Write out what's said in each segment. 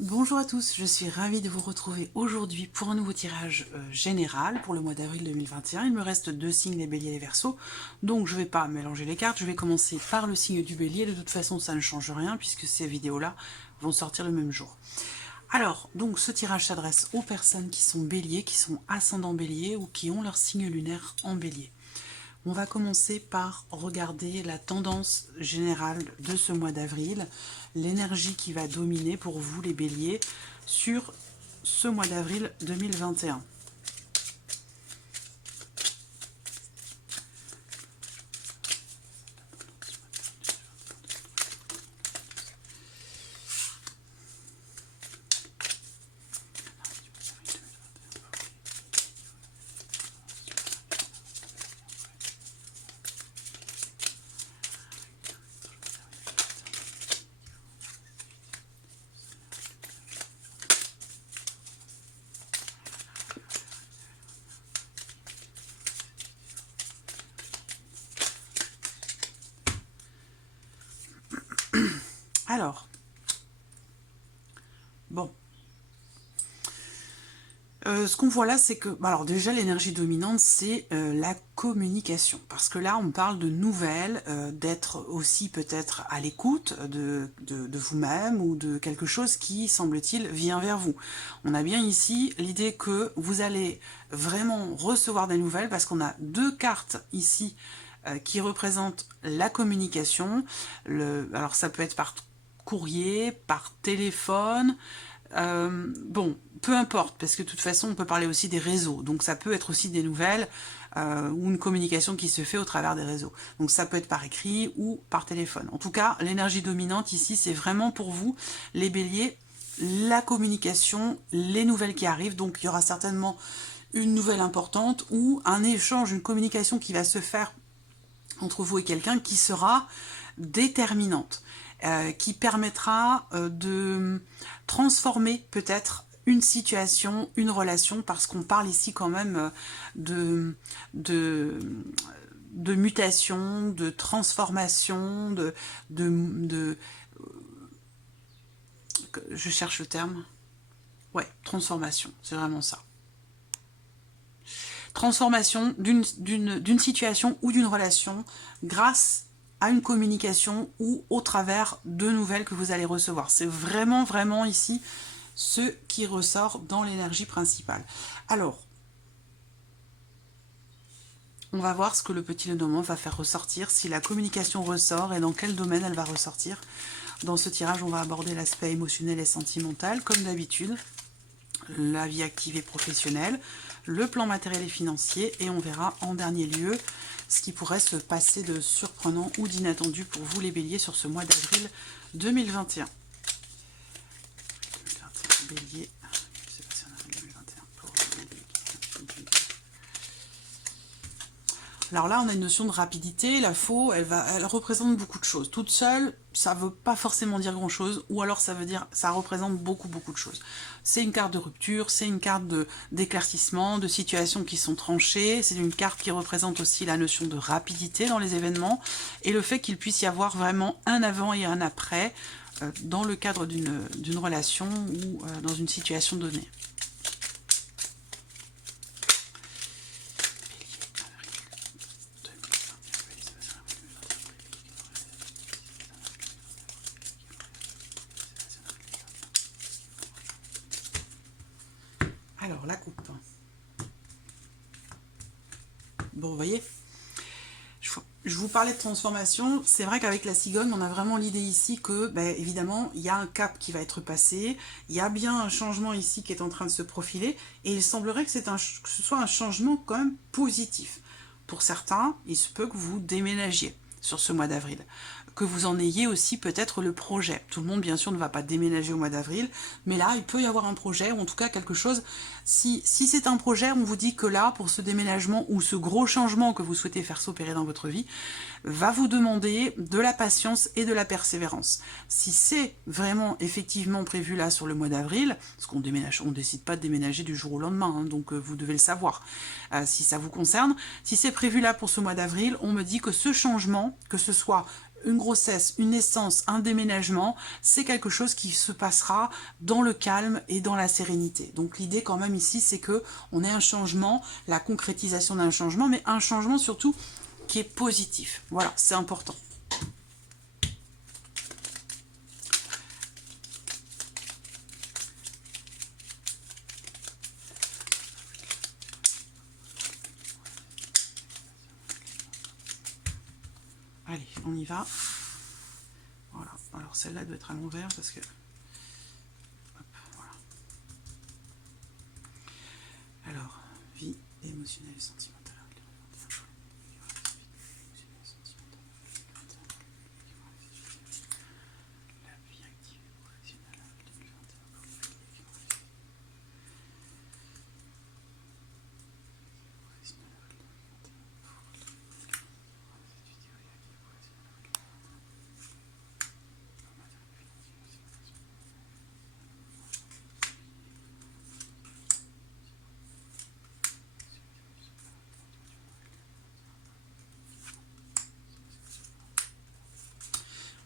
Bonjour à tous, je suis ravie de vous retrouver aujourd'hui pour un nouveau tirage général pour le mois d'avril 2021. Il me reste deux signes, les béliers et les verseaux, donc je ne vais pas mélanger les cartes, je vais commencer par le signe du bélier. De toute façon ça ne change rien puisque ces vidéos-là vont sortir le même jour. Alors, donc ce tirage s'adresse aux personnes qui sont béliers, qui sont ascendants bélier ou qui ont leur signe lunaire en bélier. On va commencer par regarder la tendance générale de ce mois d'avril, l'énergie qui va dominer pour vous les béliers sur ce mois d'avril 2021. Alors, bon, ce qu'on voit là, c'est que, alors déjà l'énergie dominante, c'est la communication, parce que là on parle de nouvelles, d'être aussi peut-être à l'écoute de vous-même ou de quelque chose qui, semble-t-il, vient vers vous. On a bien ici l'idée que vous allez vraiment recevoir des nouvelles, parce qu'on a deux cartes ici qui représentent la communication. Alors ça peut être par courrier, par téléphone, bon, peu importe, parce que de toute façon, on peut parler aussi des réseaux. Donc ça peut être aussi des nouvelles ou une communication qui se fait au travers des réseaux. Donc ça peut être par écrit ou par téléphone. En tout cas, l'énergie dominante ici, c'est vraiment pour vous, les béliers, la communication, les nouvelles qui arrivent. Donc il y aura certainement une nouvelle importante ou un échange, une communication qui va se faire entre vous et quelqu'un qui sera déterminante. Qui permettra de transformer peut-être une situation, une relation, parce qu'on parle ici quand même de mutation, de transformation, je cherche le terme. Ouais, transformation, c'est vraiment ça. Transformation d'une situation ou d'une relation grâce à une communication ou au travers de nouvelles que vous allez recevoir. C'est vraiment, vraiment ici ce qui ressort dans l'énergie principale. Alors, on va voir ce que le petit Lenormand va faire ressortir, si la communication ressort et dans quel domaine elle va ressortir. Dans ce tirage, on va aborder l'aspect émotionnel et sentimental, comme d'habitude, la vie active et professionnelle, le plan matériel et financier, et on verra en dernier lieu ce qui pourrait se passer de surprenant ou d'inattendu pour vous les béliers sur ce mois d'avril 2021. 2021 bélier, je sais pas si on a 2021 pour les béliers. Alors là, on a une notion de rapidité. La faux, elle représente beaucoup de choses. Toute seule, ça veut pas forcément dire grand-chose, ou alors ça veut dire, ça représente beaucoup de choses. C'est une carte de rupture, c'est une carte d'éclaircissement, de situations qui sont tranchées. C'est une carte qui représente aussi la notion de rapidité dans les événements et le fait qu'il puisse y avoir vraiment un avant et un après dans le cadre d'une relation ou dans une situation donnée. Alors, la coupe. Bon, vous voyez, je vous parlais de transformation. C'est vrai qu'avec la cigogne, on a vraiment l'idée ici que, ben, évidemment, il y a un cap qui va être passé. Il y a bien un changement ici qui est en train de se profiler. Et il semblerait que ce soit un changement quand même positif. Pour certains, il se peut que vous déménagiez sur ce mois d'avril, que vous en ayez aussi peut-être le projet. Tout le monde, bien sûr, ne va pas déménager au mois d'avril, mais là, il peut y avoir un projet, ou en tout cas quelque chose. Si c'est un projet, on vous dit que là, pour ce déménagement ou ce gros changement que vous souhaitez faire s'opérer dans votre vie, va vous demander de la patience et de la persévérance. Si c'est vraiment effectivement prévu là sur le mois d'avril, parce qu'on déménage, on décide pas de déménager du jour au lendemain, hein, donc vous devez le savoir. Si ça vous concerne, si c'est prévu là pour ce mois d'avril, on me dit que ce changement, que ce soit une grossesse, une naissance, un déménagement, c'est quelque chose qui se passera dans le calme et dans la sérénité. Donc l'idée quand même ici, c'est que on ait un changement, la concrétisation d'un changement, mais un changement surtout qui est positif. Voilà, c'est important. Allez, on y va. Voilà, alors celle-là doit être à l'envers parce que... Hop, voilà. Alors, vie émotionnelle et sentimentale.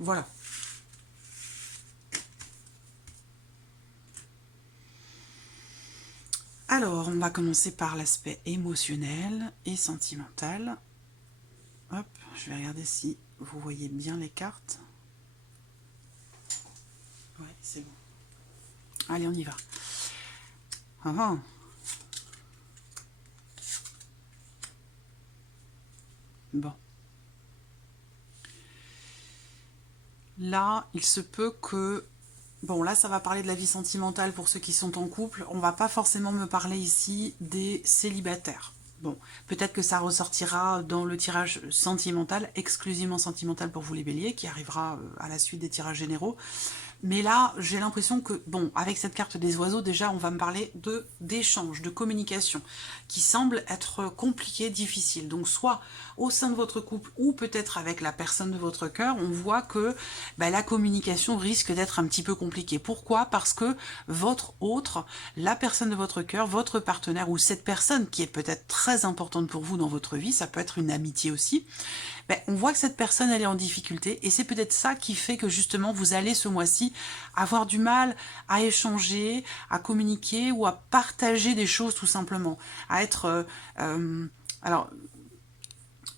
Voilà. Alors, on va commencer par l'aspect émotionnel et sentimental. Hop, je vais regarder si vous voyez bien les cartes. Ouais, c'est bon. Allez, on y va. Ah, ah. Bon. Là, il se peut que... Bon, là, ça va parler de la vie sentimentale pour ceux qui sont en couple. On va pas forcément me parler ici des célibataires. Bon, peut-être que ça ressortira dans le tirage sentimental, exclusivement sentimental pour vous les béliers, qui arrivera à la suite des tirages généraux. Mais là, j'ai l'impression que, bon, avec cette carte des oiseaux, déjà, on va me parler d'échange, de communication, qui semble être compliqué, difficile. Donc, soit au sein de votre couple, ou peut-être avec la personne de votre cœur, on voit que la communication risque d'être un petit peu compliquée. Pourquoi? Parce que votre autre, la personne de votre cœur, votre partenaire, ou cette personne qui est peut-être très importante pour vous dans votre vie, ça peut être une amitié aussi, on voit que cette personne, elle est en difficulté, et c'est peut-être ça qui fait que justement, vous allez ce mois-ci avoir du mal à échanger, à communiquer, ou à partager des choses tout simplement, à être... alors,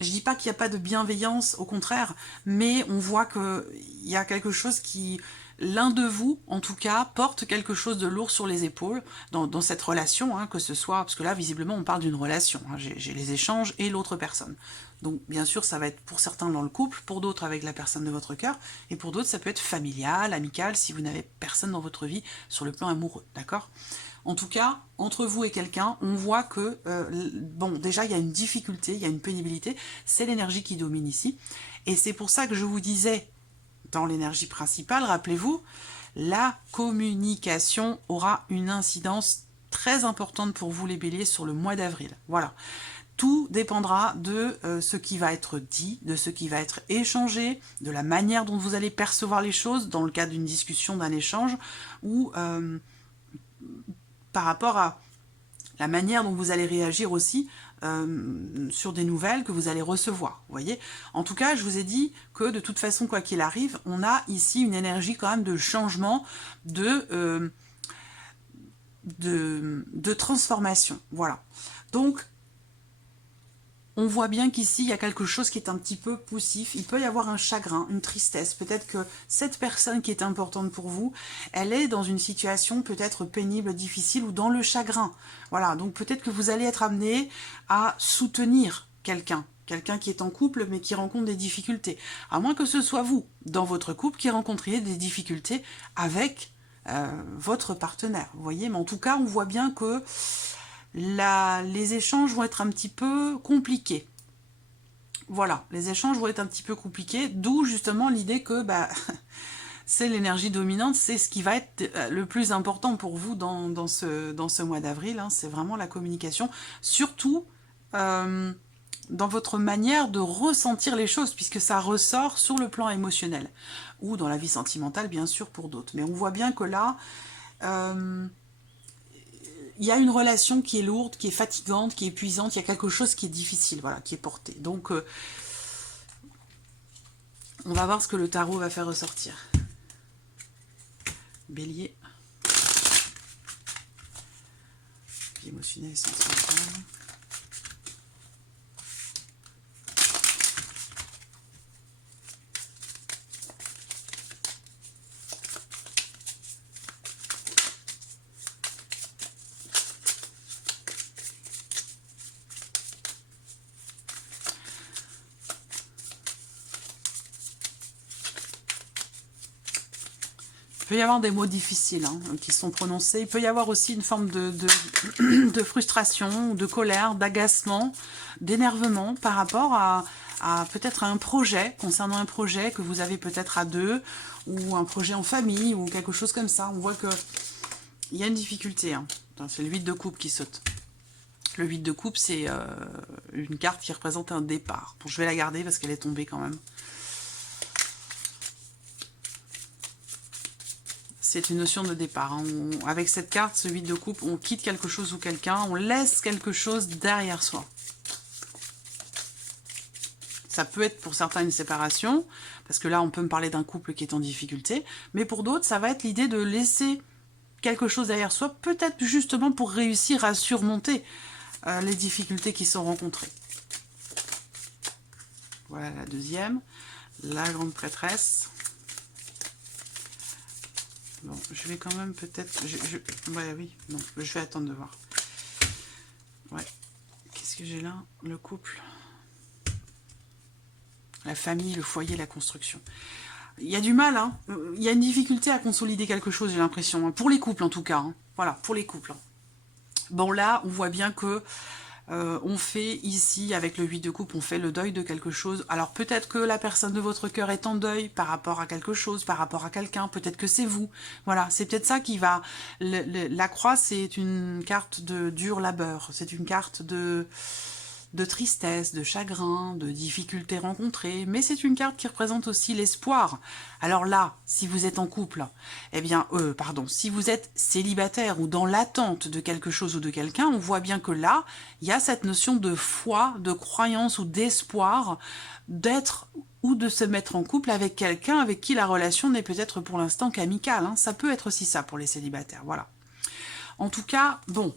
je dis pas qu'il n'y a pas de bienveillance, au contraire, mais on voit qu'il y a quelque chose qui... L'un de vous, en tout cas, porte quelque chose de lourd sur les épaules dans cette relation, hein, que ce soit... Parce que là, visiblement, on parle d'une relation. Hein, j'ai les échanges et l'autre personne. Donc, bien sûr, ça va être pour certains dans le couple, pour d'autres avec la personne de votre cœur, et pour d'autres, ça peut être familial, amical, si vous n'avez personne dans votre vie sur le plan amoureux, d'accord ? En tout cas, entre vous et quelqu'un, on voit que, bon, déjà, il y a une difficulté, il y a une pénibilité, c'est l'énergie qui domine ici, et c'est pour ça que je vous disais, dans l'énergie principale, rappelez-vous, la communication aura une incidence très importante pour vous les béliers sur le mois d'avril. Voilà. Tout dépendra de ce qui va être dit, de ce qui va être échangé, de la manière dont vous allez percevoir les choses dans le cadre d'une discussion, d'un échange, ou par rapport à la manière dont vous allez réagir aussi sur des nouvelles que vous allez recevoir. Vous voyez ? En tout cas, je vous ai dit que de toute façon, quoi qu'il arrive, on a ici une énergie quand même de changement, de transformation. Voilà. Donc, on voit bien qu'ici, il y a quelque chose qui est un petit peu poussif. Il peut y avoir un chagrin, une tristesse. Peut-être que cette personne qui est importante pour vous, elle est dans une situation peut-être pénible, difficile ou dans le chagrin. Voilà, donc peut-être que vous allez être amené à soutenir quelqu'un. Quelqu'un qui est en couple mais qui rencontre des difficultés. À moins que ce soit vous, dans votre couple, qui rencontriez des difficultés avec votre partenaire. Vous voyez, mais en tout cas, on voit bien que les échanges vont être un petit peu compliqués. Voilà, les échanges vont être un petit peu compliqués, d'où justement l'idée que c'est l'énergie dominante, c'est ce qui va être le plus important pour vous dans ce mois d'avril, hein, c'est vraiment la communication, surtout dans votre manière de ressentir les choses, puisque ça ressort sur le plan émotionnel, ou dans la vie sentimentale, bien sûr, pour d'autres. Mais on voit bien que là... il y a une relation qui est lourde, qui est fatigante, qui est épuisante, il y a quelque chose qui est difficile, voilà, qui est porté. Donc, On va voir ce que le tarot va faire ressortir. Bélier. Vie émotionnelle et sentimentale. Il peut y avoir des mots difficiles qui sont prononcés. Il peut y avoir aussi une forme de frustration, de colère, d'agacement, d'énervement par rapport à peut-être un projet, concernant un projet que vous avez peut-être à deux, ou un projet en famille, ou quelque chose comme ça. On voit qu'il y a une difficulté. C'est le 8 de coupe qui saute. Le 8 de coupe, c'est une carte qui représente un départ. Bon, je vais la garder parce qu'elle est tombée quand même. C'est une notion de départ. Avec cette carte, ce 8 de coupe, on quitte quelque chose ou quelqu'un, on laisse quelque chose derrière soi. Ça peut être pour certains une séparation, parce que là, on peut me parler d'un couple qui est en difficulté, mais pour d'autres, ça va être l'idée de laisser quelque chose derrière soi, peut-être justement pour réussir à surmonter les difficultés qui sont rencontrées. Voilà la deuxième, la grande prêtresse. Bon, je vais quand même peut-être... Ouais, oui, non, je vais attendre de voir. Ouais. Qu'est-ce que j'ai là? Le couple. La famille, le foyer, la construction. Il y a du mal, Il y a une difficulté à consolider quelque chose, j'ai l'impression. Pour les couples, en tout cas. Voilà, pour les couples. Bon, là, on voit bien que on fait ici, avec le 8 de coupe, on fait le deuil de quelque chose. Alors peut-être que la personne de votre cœur est en deuil par rapport à quelque chose, par rapport à quelqu'un, peut-être que c'est vous. Voilà, c'est peut-être ça qui va... La croix, c'est une carte de dur labeur, c'est une carte de tristesse, de chagrin, de difficultés rencontrées, mais c'est une carte qui représente aussi l'espoir. Alors là, si vous êtes en couple, eh bien, si vous êtes célibataire ou dans l'attente de quelque chose ou de quelqu'un, on voit bien que là, il y a cette notion de foi, de croyance ou d'espoir d'être ou de se mettre en couple avec quelqu'un avec qui la relation n'est peut-être pour l'instant qu'amicale. Ça peut être aussi ça pour les célibataires, voilà. En tout cas, bon...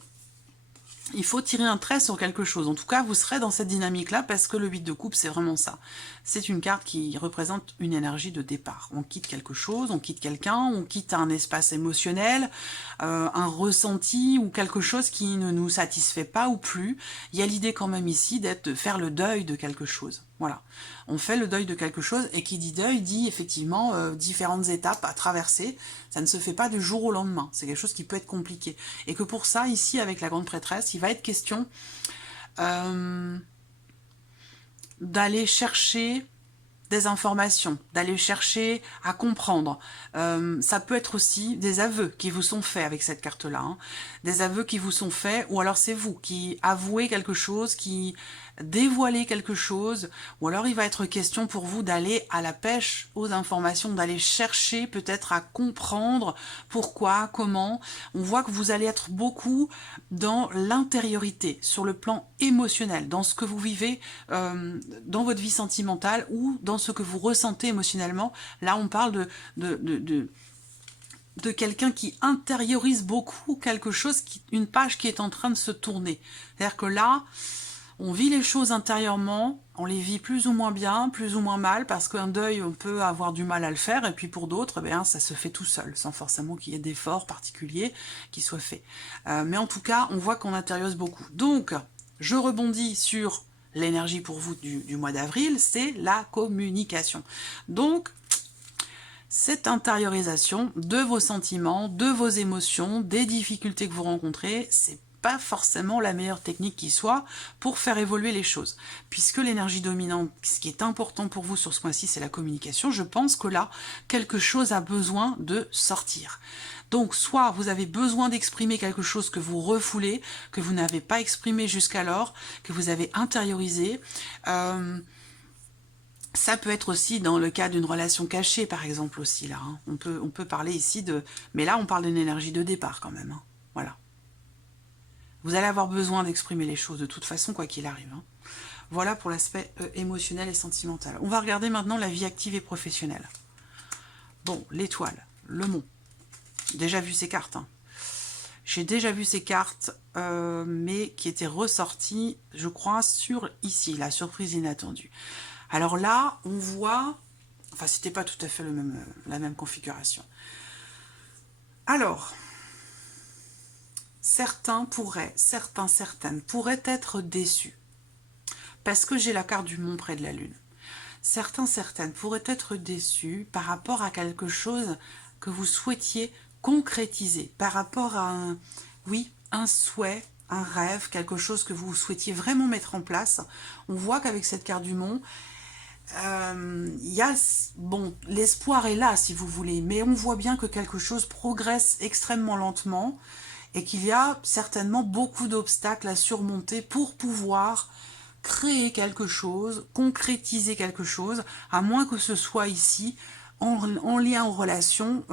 Il faut tirer un trait sur quelque chose. En tout cas, vous serez dans cette dynamique-là parce que le 8 de coupe, c'est vraiment ça. C'est une carte qui représente une énergie de départ. On quitte quelque chose, on quitte quelqu'un, on quitte un espace émotionnel, un ressenti ou quelque chose qui ne nous satisfait pas ou plus. Il y a l'idée quand même ici de faire le deuil de quelque chose. Voilà. On fait le deuil de quelque chose et qui dit deuil dit effectivement différentes étapes à traverser. Ça ne se fait pas du jour au lendemain. C'est quelque chose qui peut être compliqué. Et que pour ça, ici, avec la grande prêtresse, il va être question d'aller chercher des informations, d'aller chercher à comprendre. Ça peut être aussi des aveux qui vous sont faits avec cette carte-là. Des aveux qui vous sont faits, ou alors c'est vous qui avouez quelque chose, qui dévoilez quelque chose, ou alors il va être question pour vous d'aller à la pêche aux informations, d'aller chercher peut-être à comprendre pourquoi, comment. On voit que vous allez être beaucoup dans l'intériorité, sur le plan émotionnel, dans ce que vous vivez dans votre vie sentimentale ou dans ce que vous ressentez émotionnellement. Là, on parle de quelqu'un qui intériorise beaucoup quelque chose, une page qui est en train de se tourner. C'est-à-dire que là, on vit les choses intérieurement, on les vit plus ou moins bien, plus ou moins mal, parce qu'un deuil, on peut avoir du mal à le faire, et puis pour d'autres, ça se fait tout seul, sans forcément qu'il y ait d'efforts particuliers qui soient faits. Mais en tout cas, on voit qu'on intériorise beaucoup. Donc, je rebondis sur l'énergie pour vous du mois d'avril, c'est la communication. Donc, cette intériorisation de vos sentiments, de vos émotions, des difficultés que vous rencontrez, c'est pas forcément la meilleure technique qui soit pour faire évoluer les choses. Puisque l'énergie dominante, ce qui est important pour vous sur ce mois-ci, c'est la communication, je pense que là, quelque chose a besoin de sortir. Donc, soit vous avez besoin d'exprimer quelque chose que vous refoulez, que vous n'avez pas exprimé jusqu'alors, que vous avez intériorisé. Ça peut être aussi dans le cas d'une relation cachée, par exemple, aussi, là. On peut parler ici de... Mais là, on parle d'une énergie de départ, quand même. Voilà. Vous allez avoir besoin d'exprimer les choses, de toute façon, quoi qu'il arrive. Voilà pour l'aspect émotionnel et sentimental. On va regarder maintenant la vie active et professionnelle. Bon, l'étoile, le mont. Déjà vu ces cartes. Hein. J'ai déjà vu ces cartes, mais qui étaient ressorties, je crois, sur ici, la surprise inattendue. Alors là, on voit... Enfin, c'était pas tout à fait la même configuration. Alors, certaines pourraient être déçus. Parce que j'ai la carte du mont près de la lune. Certaines pourraient être déçus par rapport à quelque chose que vous souhaitiez concrétiser, par rapport à un souhait, un rêve, quelque chose que vous souhaitiez vraiment mettre en place. On voit qu'avec cette carte du mont, bon, l'espoir est là si vous voulez, mais on voit bien que quelque chose progresse extrêmement lentement et qu'il y a certainement beaucoup d'obstacles à surmonter pour pouvoir créer quelque chose, concrétiser quelque chose, à moins que ce soit ici en lien, en relation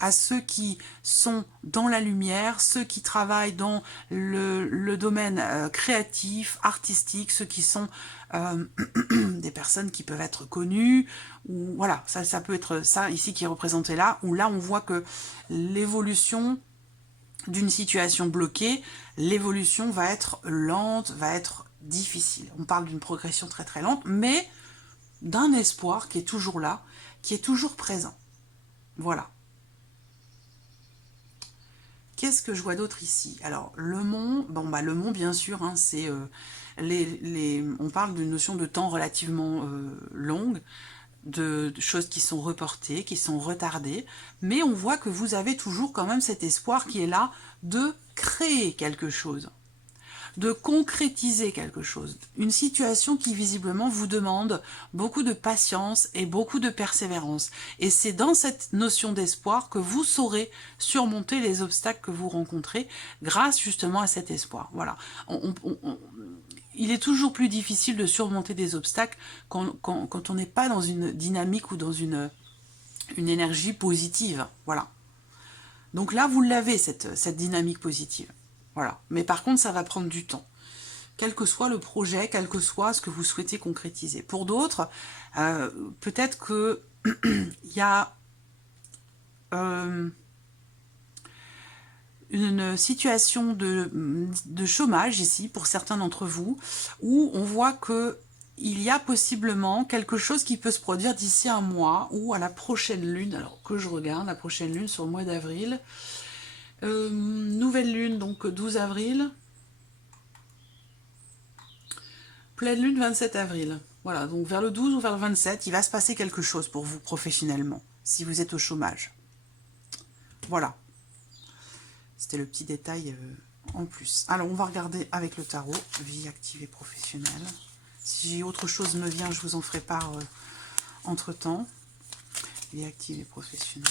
à ceux qui sont dans la lumière, ceux qui travaillent dans le domaine créatif, artistique, ceux qui sont des personnes qui peuvent être connues, ou voilà, ça peut être ça ici qui est représenté là, où là on voit que l'évolution d'une situation bloquée, l'évolution va être lente, va être difficile. On parle d'une progression très très lente, mais d'un espoir qui est toujours là, qui est toujours présent. Voilà. Qu'est-ce que je vois d'autre ici? Alors, le mont, le mont, bien sûr, hein, c'est on parle d'une notion de temps relativement longue, de choses qui sont reportées, qui sont retardées, mais on voit que vous avez toujours quand même cet espoir qui est là de créer quelque chose, de concrétiser quelque chose. Une situation qui visiblement vous demande beaucoup de patience et beaucoup de persévérance. Et c'est dans cette notion d'espoir que vous saurez surmonter les obstacles que vous rencontrez grâce justement à cet espoir. Voilà. Il est toujours plus difficile de surmonter des obstacles quand on n'est pas dans une dynamique ou dans une énergie positive. Voilà. Donc là, vous l'avez, cette dynamique positive. Voilà. Mais par contre, ça va prendre du temps. Quel que soit le projet, quel que soit ce que vous souhaitez concrétiser. Pour d'autres, peut-être que il y a une situation de chômage ici, pour certains d'entre vous, où on voit que il y a possiblement quelque chose qui peut se produire d'ici un mois ou à la prochaine lune. Alors que je regarde, la prochaine lune sur le mois d'avril. Nouvelle lune, donc 12 avril. Pleine lune 27 avril. Voilà, donc vers le 12 ou vers le 27, il va se passer quelque chose pour vous professionnellement, si vous êtes au chômage. Voilà. C'était le petit détail en plus. Alors, on va regarder avec le tarot, vie active et professionnelle. Si autre chose me vient, je vous en ferai part entre-temps. Vie active et professionnelle.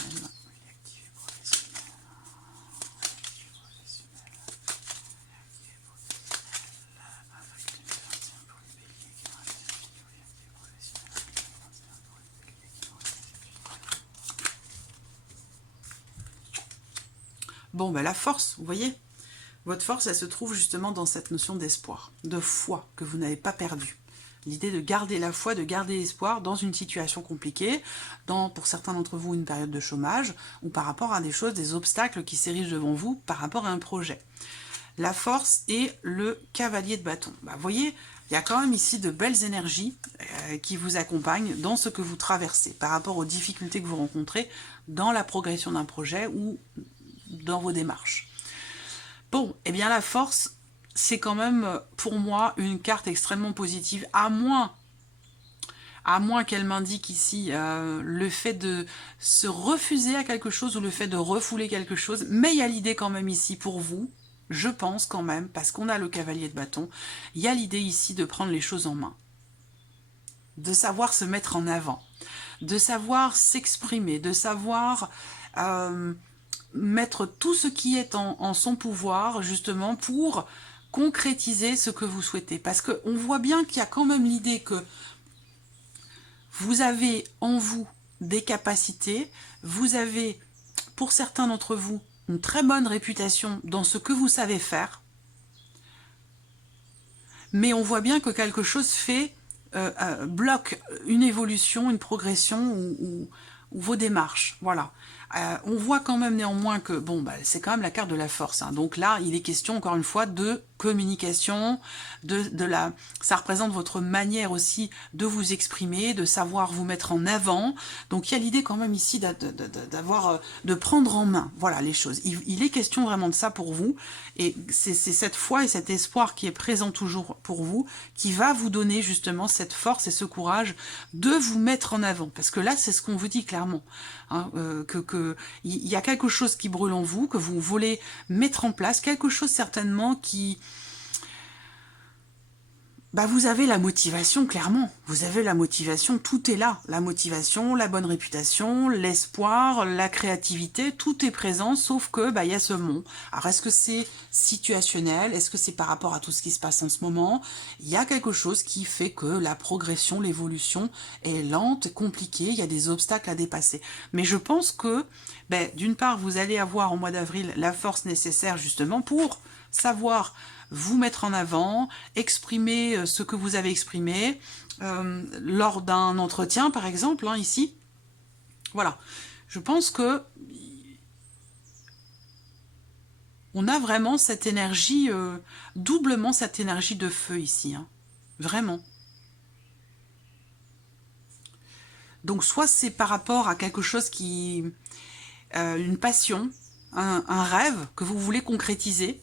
Bon, ben la force, vous voyez, votre force, elle se trouve justement dans cette notion d'espoir, de foi que vous n'avez pas perdue. L'idée de garder la foi, de garder l'espoir dans une situation compliquée, dans, pour certains d'entre vous, une période de chômage, ou par rapport à des choses, des obstacles qui s'érigent devant vous par rapport à un projet. La force et le cavalier de bâton. Vous voyez, il y a quand même ici de belles énergies qui vous accompagnent dans ce que vous traversez, par rapport aux difficultés que vous rencontrez dans la progression d'un projet ou dans vos démarches. Bon, eh bien la force, c'est quand même pour moi une carte extrêmement positive, à moins qu'elle m'indique ici le fait de se refuser à quelque chose ou le fait de refouler quelque chose, mais il y a l'idée quand même ici pour vous, je pense quand même, parce qu'on a le cavalier de bâton, il y a l'idée ici de prendre les choses en main, de savoir se mettre en avant, de savoir s'exprimer, de savoir mettre tout ce qui est en son pouvoir, justement, pour concrétiser ce que vous souhaitez. Parce qu'on voit bien qu'il y a quand même l'idée que vous avez en vous des capacités, vous avez, pour certains d'entre vous, une très bonne réputation dans ce que vous savez faire, mais on voit bien que quelque chose bloque une évolution, une progression ou vos démarches. Voilà. On voit quand même néanmoins que, bon, bah, c'est quand même la carte de la force. Hein. Donc là, il est question, encore une fois, de communication, ça représente votre manière aussi de vous exprimer, de savoir vous mettre en avant. Donc il y a l'idée quand même ici de prendre en main, voilà, les choses. Il est question vraiment de ça pour vous. Et c'est cette foi et cet espoir qui est présent toujours pour vous, qui va vous donner justement cette force et ce courage de vous mettre en avant. Parce que là, c'est ce qu'on vous dit clairement. Hein, il y a quelque chose qui brûle en vous, que vous voulez mettre en place, quelque chose certainement qui... Bah vous avez la motivation, clairement. Vous avez la motivation, tout est là. La motivation, la bonne réputation, l'espoir, la créativité, tout est présent, sauf que bah, y a ce mont. Alors est-ce que c'est situationnel? Est-ce que c'est par rapport à tout ce qui se passe en ce moment? Il y a quelque chose qui fait que la progression, l'évolution est lente, compliquée, il y a des obstacles à dépasser. Mais je pense que, bah, d'une part, vous allez avoir au mois d'avril la force nécessaire justement pour savoir vous mettre en avant, exprimer ce que vous avez exprimé lors d'un entretien, par exemple, hein, ici. Voilà. Je pense que on a vraiment cette énergie, doublement cette énergie de feu ici. Hein. Vraiment. Donc, soit c'est par rapport à quelque chose qui... une passion, un rêve que vous voulez concrétiser.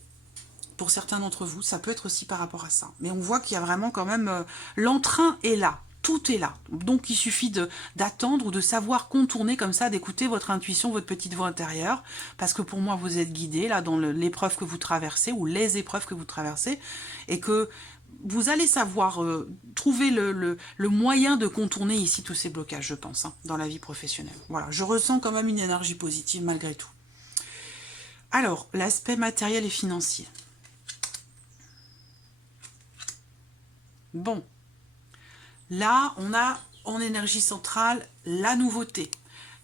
Pour certains d'entre vous, ça peut être aussi par rapport à ça. Mais on voit qu'il y a vraiment quand même... l'entrain est là, tout est là. Donc il suffit d'attendre ou de savoir contourner comme ça, d'écouter votre intuition, votre petite voix intérieure, parce que pour moi, vous êtes guidé là dans l'épreuve que vous traversez, ou les épreuves que vous traversez, et que vous allez savoir trouver le moyen de contourner ici tous ces blocages, je pense, hein, dans la vie professionnelle. Voilà, je ressens quand même une énergie positive malgré tout. Alors, l'aspect matériel et financier. Bon, là, on a en énergie centrale la nouveauté.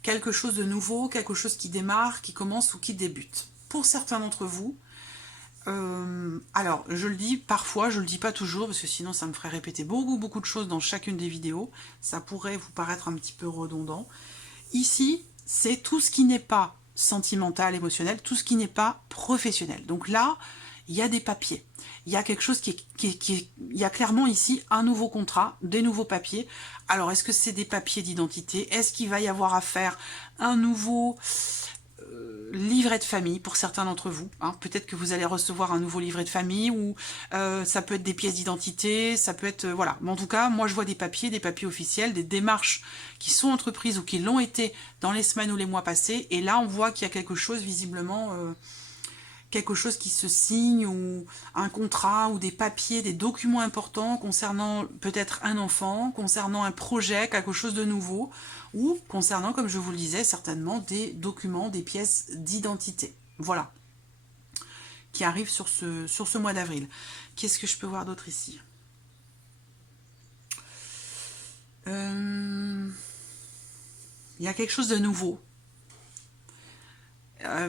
Quelque chose de nouveau, quelque chose qui démarre, qui commence ou qui débute. Pour certains d'entre vous, alors je le dis parfois, je le dis pas toujours, parce que sinon ça me ferait répéter beaucoup de choses dans chacune des vidéos. Ça pourrait vous paraître un petit peu redondant. Ici, c'est tout ce qui n'est pas sentimental, émotionnel, tout ce qui n'est pas professionnel. Donc là, il y a des papiers. Il y a quelque chose il y a clairement ici un nouveau contrat, des nouveaux papiers. Alors, est-ce que c'est des papiers d'identité? Est-ce qu'il va y avoir à faire un nouveau livret de famille pour certains d'entre vous, hein? Peut-être que vous allez recevoir un nouveau livret de famille, ou ça peut être des pièces d'identité, ça peut être... voilà. Mais en tout cas, moi je vois des papiers officiels, des démarches qui sont entreprises ou qui l'ont été dans les semaines ou les mois passés, et là on voit qu'il y a quelque chose visiblement... quelque chose qui se signe, ou un contrat, ou des papiers, des documents importants concernant peut-être un enfant, concernant un projet, quelque chose de nouveau, ou concernant, comme je vous le disais, certainement des documents, des pièces d'identité. Voilà. Qui arrivent sur ce mois d'avril. Qu'est-ce que je peux voir d'autre ici? Il y a quelque chose de nouveau.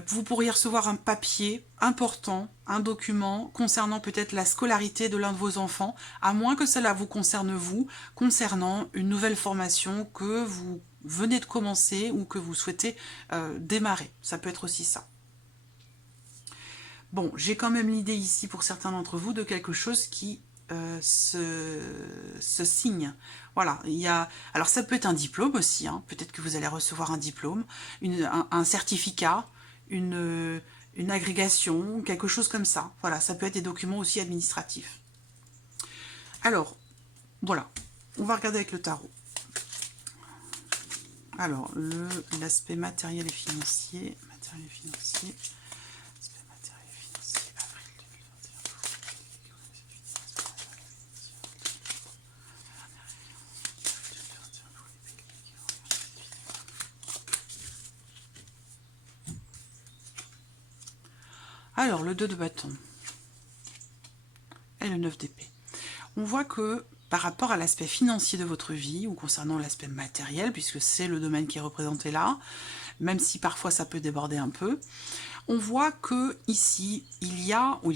Vous pourriez recevoir un papier important, un document concernant peut-être la scolarité de l'un de vos enfants, à moins que cela vous concerne vous, concernant une nouvelle formation que vous venez de commencer ou que vous souhaitez démarrer. Ça peut être aussi ça. Bon, j'ai quand même l'idée ici pour certains d'entre vous de quelque chose qui se signe. Voilà, il y a... Alors ça peut être un diplôme aussi, hein. Peut-être que vous allez recevoir un diplôme, un certificat, une agrégation, quelque chose comme ça. Voilà, ça peut être des documents aussi administratifs. Alors, voilà, on va regarder avec le tarot. Alors, l'aspect matériel et financier. Matériel et financier. Aspect matériel et financier, avril 2021. Alors, le 2 de bâton et le 9 d'épée. On voit que par rapport à l'aspect financier de votre vie, ou concernant l'aspect matériel, puisque c'est le domaine qui est représenté là, même si parfois ça peut déborder un peu. On voit que ici, il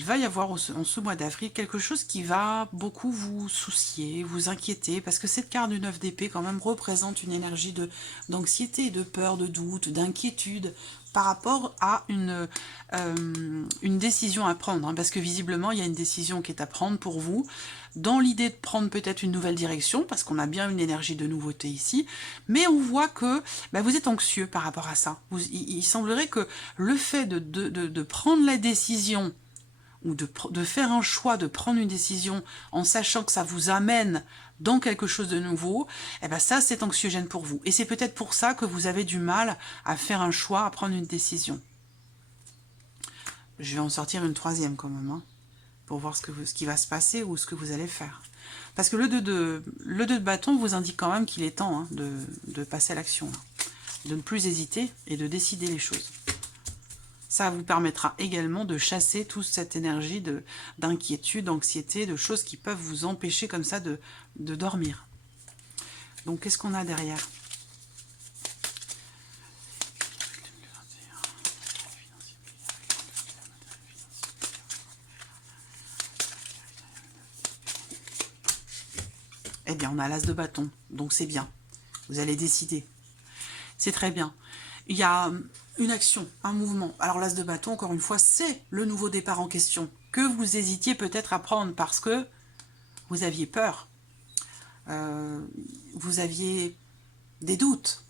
va y avoir en ce mois d'avril quelque chose qui va beaucoup vous soucier, vous inquiéter, parce que cette carte du 9 d'épée quand même représente une énergie d'anxiété, de peur, de doute, d'inquiétude par rapport à une décision à prendre, hein, parce que visiblement il y a une décision qui est à prendre pour vous, dans l'idée de prendre peut-être une nouvelle direction, parce qu'on a bien une énergie de nouveauté ici, mais on voit que vous êtes anxieux par rapport à ça. Il semblerait que le fait de prendre la décision, ou de faire un choix, de prendre une décision, en sachant que ça vous amène dans quelque chose de nouveau, ça c'est anxiogène pour vous. Et c'est peut-être pour ça que vous avez du mal à faire un choix, à prendre une décision. Je vais en sortir une troisième quand même, hein, pour voir ce qui va se passer ou ce que vous allez faire. Parce que le 2 de bâton vous indique quand même qu'il est temps, hein, de passer à l'action, de ne plus hésiter et de décider les choses. Ça vous permettra également de chasser toute cette énergie d'inquiétude, d'anxiété, de choses qui peuvent vous empêcher comme ça de dormir. Donc qu'est-ce qu'on a derrière ? Eh bien, on a l'as de bâton, donc c'est bien. Vous allez décider. C'est très bien. Il y a une action, un mouvement. Alors l'as de bâton, encore une fois, c'est le nouveau départ en question, que vous hésitiez peut-être à prendre parce que vous aviez peur. Vous aviez des doutes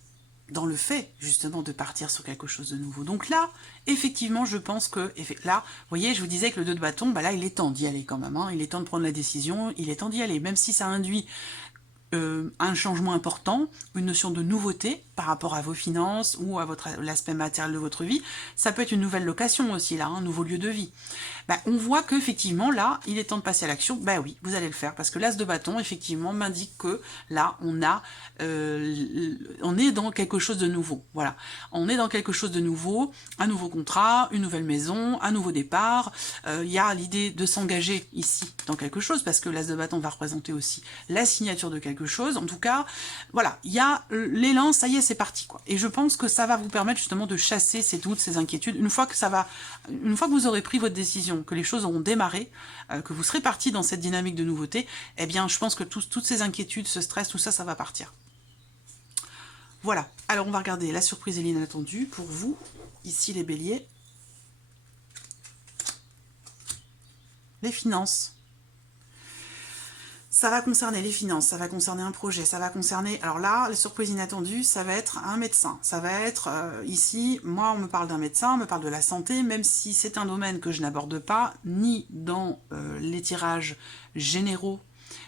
dans le fait, justement, de partir sur quelque chose de nouveau. Donc là, effectivement, je pense que... Là, vous voyez, je vous disais que le 2 de bâton, là, il est temps d'y aller quand même. Hein. Il est temps de prendre la décision, il est temps d'y aller. Même si ça induit un changement important, une notion de nouveauté par rapport à vos finances ou à l'aspect matériel de votre vie. Ça peut être une nouvelle location aussi, là, un nouveau lieu de vie. On voit qu'effectivement, là, il est temps de passer à l'action. Oui, vous allez le faire, parce que l'as de bâton, effectivement, m'indique que là, on est dans quelque chose de nouveau. Voilà, on est dans quelque chose de nouveau, un nouveau contrat, une nouvelle maison, un nouveau départ. Il y a l'idée de s'engager ici dans quelque chose, parce que l'as de bâton va représenter aussi la signature de quelque chose. En tout cas, voilà, il y a l'élan, ça y est, c'est parti, quoi. Et je pense que ça va vous permettre justement de chasser ces doutes, ces inquiétudes. Une fois que vous aurez pris votre décision, que les choses auront démarré, que vous serez parti dans cette dynamique de nouveauté, eh bien, je pense que toutes ces inquiétudes, ce stress, tout ça, ça va partir. Voilà. Alors, on va regarder la surprise et l'inattendue pour vous. Ici, les béliers. Les finances. Ça va concerner les finances, ça va concerner un projet, ça va concerner... Alors là, la surprise inattendue, ça va être un médecin. Ça va être, ici, moi, on me parle d'un médecin, on me parle de la santé, même si c'est un domaine que je n'aborde pas, ni dans les tirages généraux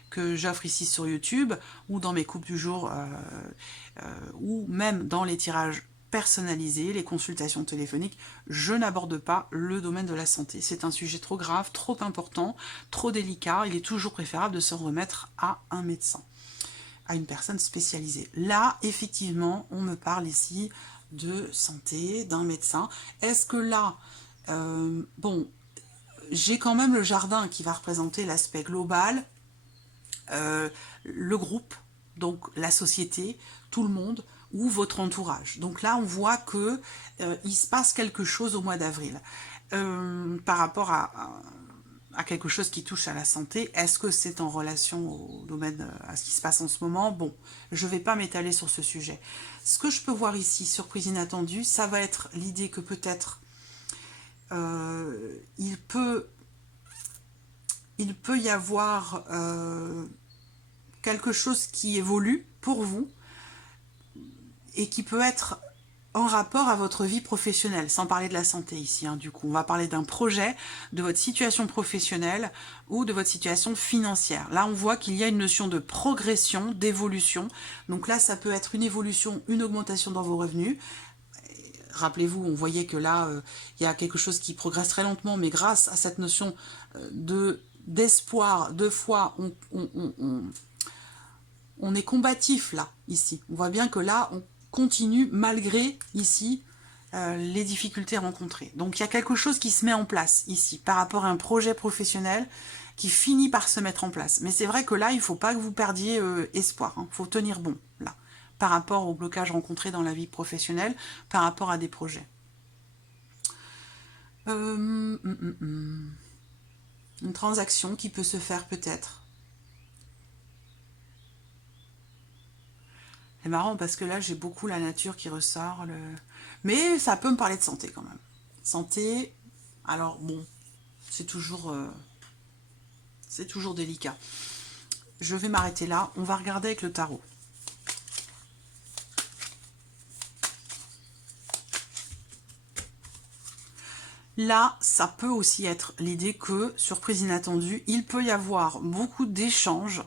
que j'offre ici sur YouTube, ou dans mes coupes du jour, ou même dans les tirages personnalisés, les consultations téléphoniques, je n'aborde pas le domaine de la santé. C'est un sujet trop grave, trop important, trop délicat. Il est toujours préférable de se remettre à un médecin, à une personne spécialisée. Là, effectivement, on me parle ici de santé, d'un médecin. Est-ce que là, j'ai quand même le jardin qui va représenter l'aspect global, le groupe, donc la société, tout le monde, ou votre entourage. Donc là, on voit que il se passe quelque chose au mois d'avril. Par rapport à quelque chose qui touche à la santé, est-ce que c'est en relation au domaine, à ce qui se passe en ce moment? Bon, je ne vais pas m'étaler sur ce sujet. Ce que je peux voir ici, surprise inattendue, ça va être l'idée que peut-être il peut y avoir quelque chose qui évolue pour vous, et qui peut être en rapport à votre vie professionnelle, sans parler de la santé ici, hein, du coup. On va parler d'un projet, de votre situation professionnelle ou de votre situation financière. Là, on voit qu'il y a une notion de progression, d'évolution. Donc là, ça peut être une évolution, une augmentation dans vos revenus. Rappelez-vous, on voyait que là, il y a quelque chose qui progresse très lentement, mais grâce à cette notion d'espoir, de foi, on est combatif là, ici. On voit bien que là, on continue malgré, ici, les difficultés rencontrées. Donc, il y a quelque chose qui se met en place, ici, par rapport à un projet professionnel qui finit par se mettre en place. Mais c'est vrai que là, il ne faut pas que vous perdiez espoir. Il faut tenir bon, là. par rapport aux blocages rencontrés dans la vie professionnelle, par rapport à des projets. Une transaction qui peut se faire peut-être. C'est marrant parce que là, j'ai beaucoup la nature qui ressort. Mais ça peut me parler de santé quand même. Santé, alors bon, c'est toujours délicat. Je vais m'arrêter là. On va regarder avec le tarot. Là, ça peut aussi être l'idée que, surprise inattendue, il peut y avoir beaucoup d'échanges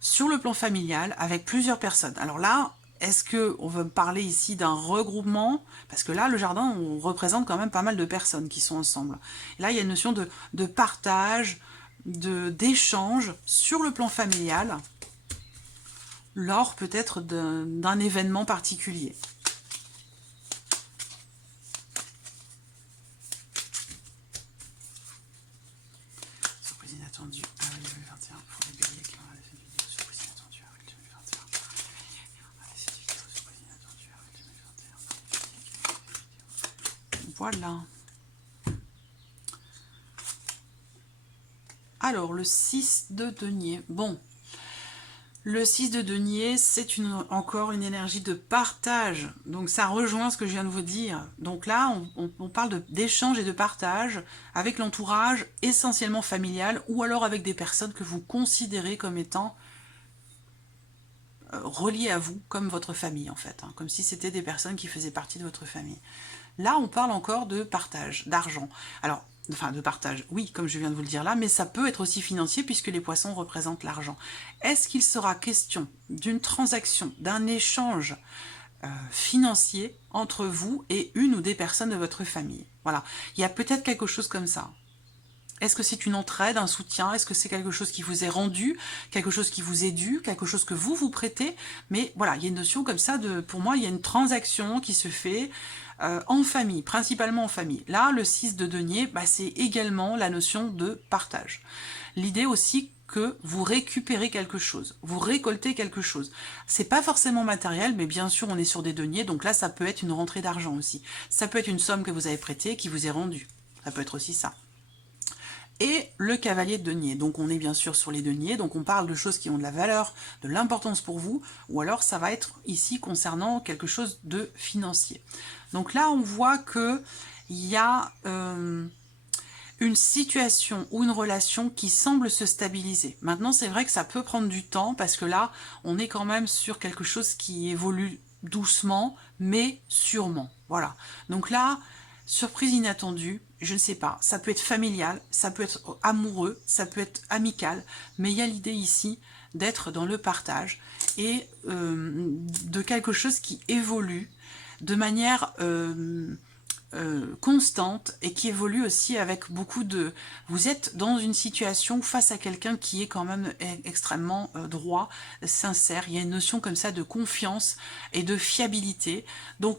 sur le plan familial avec plusieurs personnes. Alors là, est-ce qu'on veut parler ici d'un regroupement? Parce que là, le jardin, on représente quand même pas mal de personnes qui sont ensemble. Et là, il y a une notion de partage, d'échange sur le plan familial, lors peut-être d'un événement particulier. Surprise inattendue, avril 2021, pour les béliers qui ont fait une vidéo, surprise inattendue, avril 2021. Surprise inattendue, avril 2021. Voilà. Alors, le 6 de denier. Bon, le 6 de denier, c'est encore une énergie de partage. Donc, ça rejoint ce que je viens de vous dire. Donc là, on parle d'échange et de partage avec l'entourage essentiellement familial ou alors avec des personnes que vous considérez comme étant reliées à vous, comme votre famille en fait. Hein, comme si c'était des personnes qui faisaient partie de votre famille. Là, on parle encore de partage, d'argent. Alors, enfin, de partage, oui, comme je viens de vous le dire là, mais ça peut être aussi financier puisque les poissons représentent l'argent. Est-ce qu'il sera question d'une transaction, d'un échange financier entre vous et une ou des personnes de votre famille? Voilà, il y a peut-être quelque chose comme ça. Est-ce que c'est une entraide, un soutien? Est-ce que c'est quelque chose qui vous est rendu, quelque chose qui vous est dû, quelque chose que vous prêtez? Mais voilà, il y a une notion comme ça, pour moi, il y a une transaction qui se fait en famille, principalement en famille. Là, le 6 de denier, bah, c'est également la notion de partage. L'idée aussi que vous récupérez quelque chose, vous récoltez quelque chose. C'est pas forcément matériel, mais bien sûr, on est sur des deniers, donc là, ça peut être une rentrée d'argent aussi. Ça peut être une somme que vous avez prêtée qui vous est rendue. Ça peut être aussi ça. Et le cavalier de denier. Donc on est bien sûr sur les deniers, donc on parle de choses qui ont de la valeur, de l'importance pour vous, ou alors ça va être ici concernant quelque chose de financier. Donc là on voit que il y a une situation ou une relation qui semble se stabiliser. Maintenant c'est vrai que ça peut prendre du temps, parce que là on est quand même sur quelque chose qui évolue doucement, mais sûrement. Voilà. Donc là, surprise inattendue, je ne sais pas, ça peut être familial, ça peut être amoureux, ça peut être amical, mais il y a l'idée ici d'être dans le partage et de quelque chose qui évolue de manière constante et qui évolue aussi avec beaucoup de... Vous êtes dans une situation face à quelqu'un qui est quand même extrêmement droit, sincère, il y a une notion comme ça de confiance et de fiabilité, donc...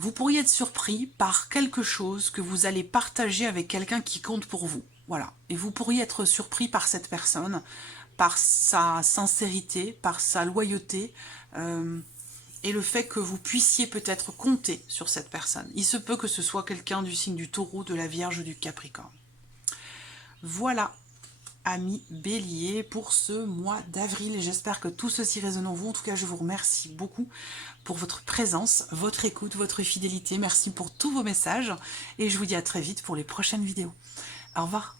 vous pourriez être surpris par quelque chose que vous allez partager avec quelqu'un qui compte pour vous. Voilà. Et vous pourriez être surpris par cette personne, par sa sincérité, par sa loyauté, et le fait que vous puissiez peut-être compter sur cette personne. Il se peut que ce soit quelqu'un du signe du Taureau, de la Vierge, du Capricorne. Voilà, amis Bélier, pour ce mois d'avril. J'espère que tout ceci résonne en vous. En tout cas, je vous remercie beaucoup pour votre présence, votre écoute, votre fidélité. Merci pour tous vos messages et je vous dis à très vite pour les prochaines vidéos. Au revoir.